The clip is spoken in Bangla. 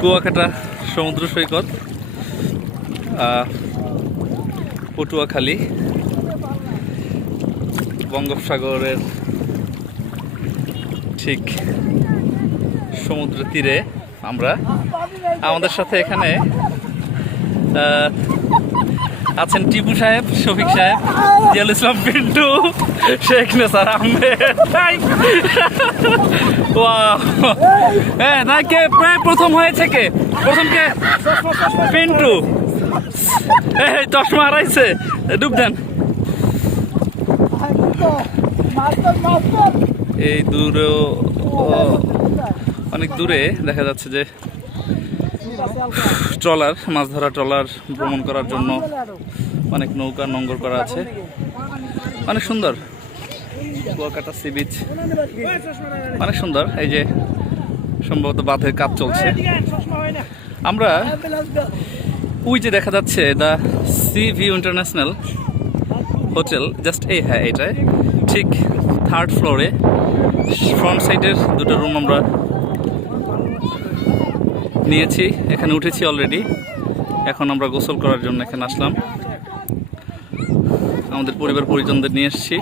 কুয়াকাটা সমুদ্র সৈকত, পটুয়াখালী, বঙ্গোপসাগরের ঠিক সমুদ্র তীরে আমরা। আমাদের সাথে এখানে আছেন টিপু সাহেব, শফিক সাহেব, জিয়াউল ইসলাম পিন্টু, শেখ নেসার আহমেদ। না, কে প্রায় প্রথম হয়েছে? কে প্রথম? কে? পিন্টু। চশমা হারাইছে, ডুব দেন। এই দূরেও অনেক দূরে দেখা যাচ্ছে যে ট্রলার, মাছ ধরা ট্রলার ভ্রমণ করার জন্য অনেক নৌকা নোঙ্গর করা আছে। অনেক সুন্দর কুয়াকাটা সি বিচ, অনেক সুন্দর। এই যে সম্ভবত বাঁধের কাজ চলছে। আমরা ওই যে দেখা যাচ্ছে the sea view international hotel, just হ্যাঁ এটাই ঠিক 3rd ফ্লোরে ফ্রন্ট সাইডের দুটো রুম আমরা নিয়েছি। এখানে উঠেছি অলরেডি। এখন আমরা গোসল করার জন্য এখানে আসলাম। আমাদের পরিবার পরিজনদের নিয়ে এসেছি।